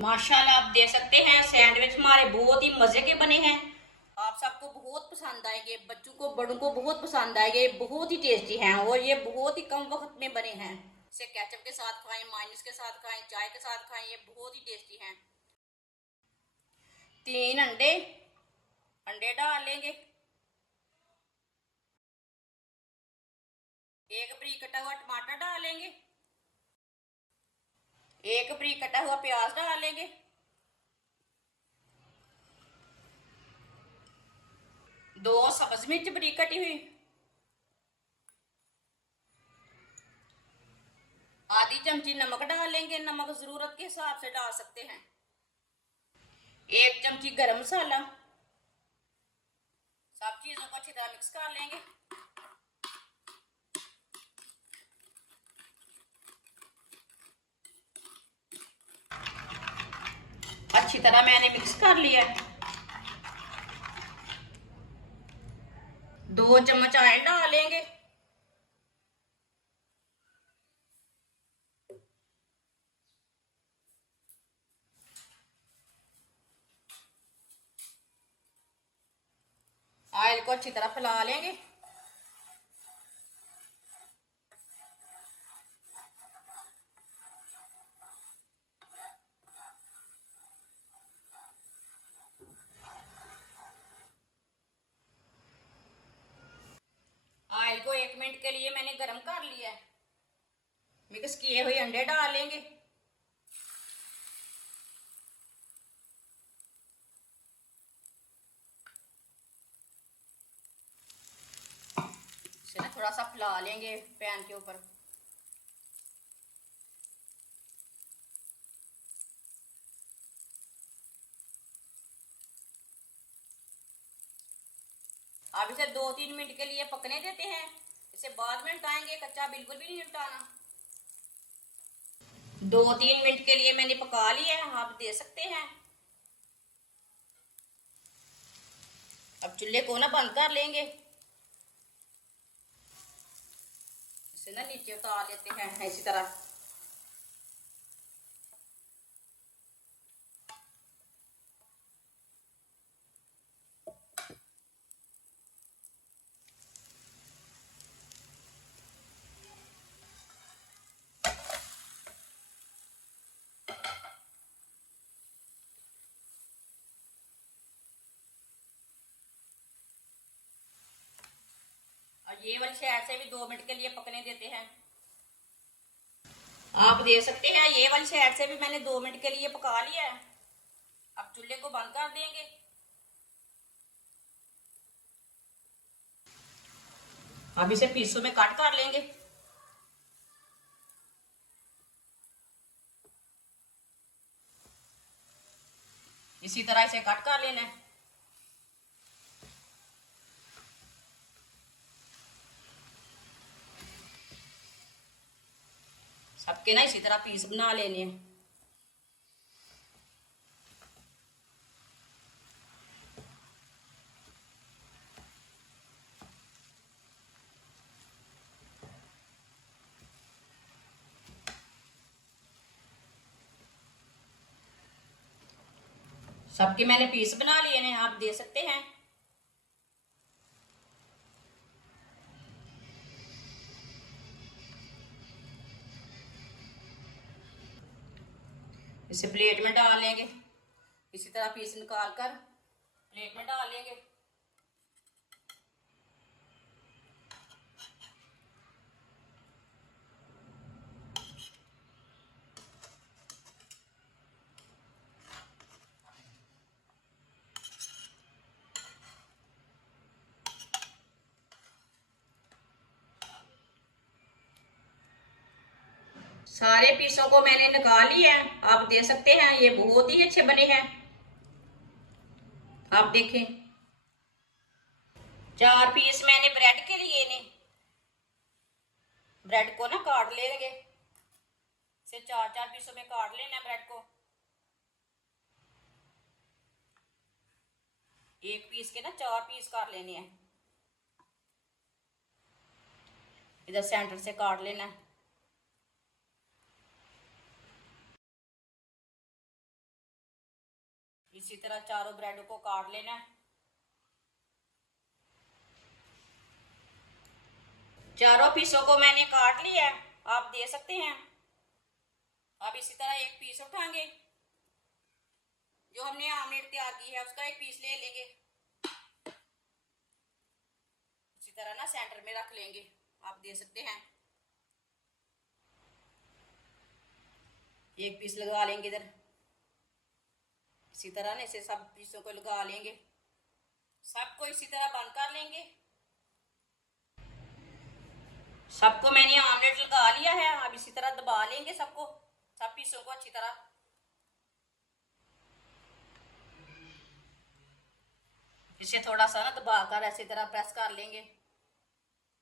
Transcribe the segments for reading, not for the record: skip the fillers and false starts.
माशाल्लाह आप देख सकते हैं सैंडविच हमारे बहुत ही मजे के बने हैं। आप सबको बहुत पसंद आएंगे, बच्चों को बड़ों को बहुत पसंद आएंगे। बहुत ही टेस्टी हैं और ये बहुत ही कम वक्त में बने हैं। इसे केचप के साथ खाएं, मायोनीज के साथ खाएं, चाय के साथ खाएं, ये बहुत ही टेस्टी हैं। 3 अंडे अंडे डाल लेंगे। एक बरीक कटा हुआ टमाटर डालेंगे। एक बरीक कटा हुआ प्याज डालेंगे। 2 सब्ज मिर्च बरीक कटी हुई। आधी चमची नमक डालेंगे, नमक जरूरत के हिसाब से डाल सकते हैं। 1 चमची गरम मसाला। सब चीजों को अच्छी तरह मिक्स कर लेंगे। अच्छी तरह मैंने मिक्स कर लिया है। 2 चम्मच ऑयल डालेंगे। ऑयल को अच्छी तरह फैला लेंगे। ऑयल को 1 मिनट के लिए मैंने गरम कर लिया है। मिक्स किए हुए अंडे डालेंगे। इसे ना थोड़ा सा फैला लेंगे पैन के ऊपर। अब इसे 2-3 मिनट के लिए पकने देते हैं। इसे बाद में उठाएंगे, कच्चा बिल्कुल भी नहीं उठाना। 2-3 मिनट के लिए मैंने पका लिया है, आप दे सकते हैं। अब चूल्हे को ना बंद कर लेंगे। इसे ना नीचे उतार लेते हैं इसी तरह। और ये वाली साइड से भी 2 मिनट के लिए पकने देते हैं। आप देख सकते हैं ये वाली साइड से भी मैंने 2 मिनट के लिए पका लिया है। अब चूल्हे को बंद कर देंगे। अब इसे पीसों में काट कर लेंगे। इसी तरह इसे कट कर लेना है। सबके ना इसी तरह पीस बना लेने हैं। सबके मैंने पीस बना लिए हैं, आप दे सकते हैं। इसे प्लेट में डाल लेंगे। इसी तरह पीस निकाल कर प्लेट में डाल लेंगे। सारे पीसों को मैंने निकाल लिया है, आप देख सकते हैं ये बहुत ही अच्छे बने हैं। आप देखें 4 पीस मैंने ब्रेड के लिए ने। ब्रेड को ना काट लेंगे। इसे 4-4 पीसों में काट लेना ब्रेड को। एक पीस के ना 4 पीस काट लेने हैं। इधर सेंटर से काट लेना है। इसी तरह चारों ब्रेड को काट लेना है। चारों पीसों को मैंने काट लिया है, आप दे सकते हैं। अब इसी तरह एक पीस उठाएंगे, जो हमने आमलेट तैयार की है उसका एक पीस ले लेंगे। इसी तरह ना सेंटर में रख लेंगे, आप दे सकते हैं। एक पीस लगा लेंगे इधर, इसी तरह ना इसे सब पीसों को लगा लेंगे, सबको इसी तरह बंद कर लेंगे। सबको मैंने आमलेट लगा लिया है, अब इसी तरह दबा लेंगे सबको, सब पीसों को अच्छी तरह। इसे थोड़ा सा ना दबा कर ऐसी तरह प्रेस कर लेंगे।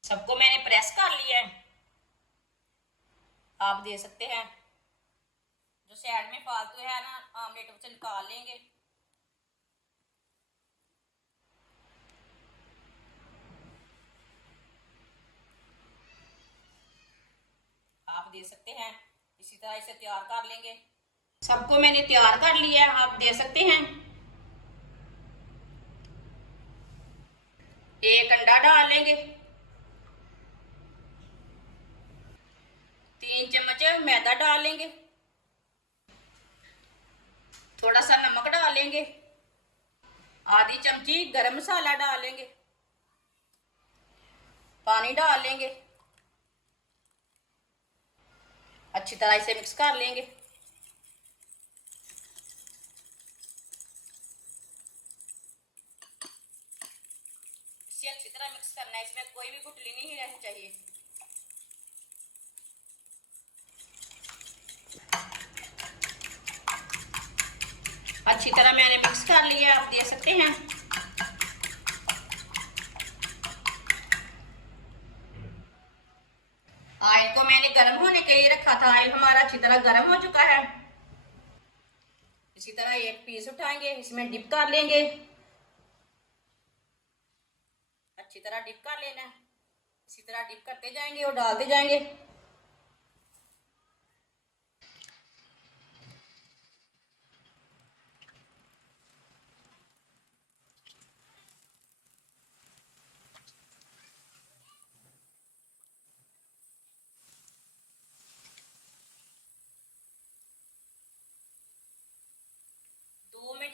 सबको मैंने प्रेस कर लिया है, आप दे सकते हैं। जो साइड में फालतू है ना आमलेट उसे निकाल लेंगे। आप दे सकते हैं, इसी तरह इसे तैयार कर लेंगे। सबको मैंने तैयार कर लिया है, आप दे सकते हैं। एक अंडा डाल लेंगे, 3 चम्मच मैदा डाल लेंगे, थोड़ा सा नमक डाल लेंगे, आधी चमची गरम मसाला डाल लेंगे, पानी डाल लेंगे, अच्छी तरह इसे मिक्स कर लेंगे। इसे अच्छी तरह मिक्स करना है, इसमें कोई भी गुठली नहीं रहनी चाहिए। अच्छी तरह मैंने मिक्स कर लिया, आप दे सकते हैं। ऑयल को मैंने गर्म होने के लिए रखा था, ऑयल हमारा अच्छी तरह गर्म हो चुका है। इसी तरह एक पीस उठाएंगे, इसमें डिप कर लेंगे, अच्छी तरह डिप कर लेना है। इसी तरह डिप करते जाएंगे और डालते जाएंगे।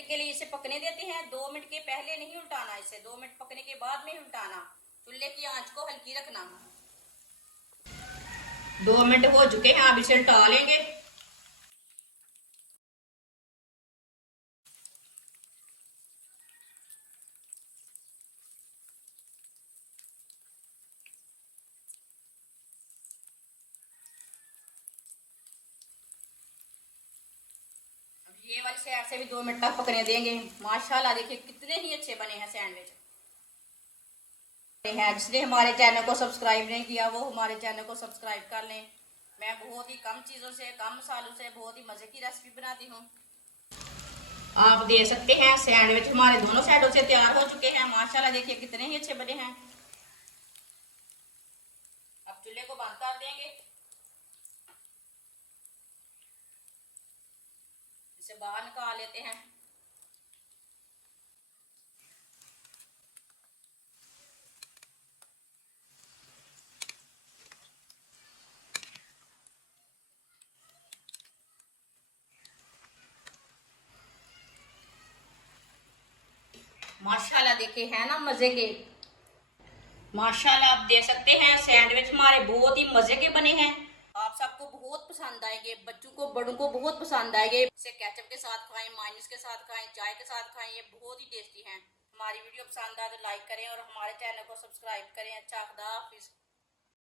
के लिए इसे पकने देते हैं। 2 मिनट के पहले नहीं उल्टाना, इसे 2 मिनट पकने के बाद में उल्टाना। चूल्हे की आंच को हल्की रखना। 2 मिनट हो चुके हैं, अब इसे उल्टा लेंगे। ये वाली साइड से भी 2 मिनट तक पकने देंगे। माशाल्लाह देखिए कितने ही अच्छे बने हैं सैंडविच हैं। जिसने हमारे चैनल को सब्सक्राइब नहीं किया वो हमारे चैनल को सब्सक्राइब कर लें। मैं बहुत ही कम चीज़ों से, कम मसालों से बहुत ही मज़े की रेसिपी बनाती हूँ। आप दे सकते हैं। सैंडविच हमारे दोनों साइडों से तैयार हो चुके हैं। माशाल्लाह देखिए कितने ही अच्छे बने हैं। अब चूल्हे को बंद कर देंगे, इसे बाहर निकाल लेते हैं। माशाल्लाह देखिए है ना मजे के। माशाल्लाह आप दे सकते हैं। सैंडविच हमारे बहुत ही मजे के बने हैं। आप सबको बहुत पसंद आएंगे, बच्चों को बड़ों को बहुत पसंद आएंगे। इसे केचप के साथ खाएं, मायोनीज के साथ खाएं, चाय के साथ खाएं, ये बहुत ही टेस्टी हैं। हमारी वीडियो पसंद आए तो लाइक करें और हमारे चैनल को सब्सक्राइब करें। अच्छा, खुदा हाफिज।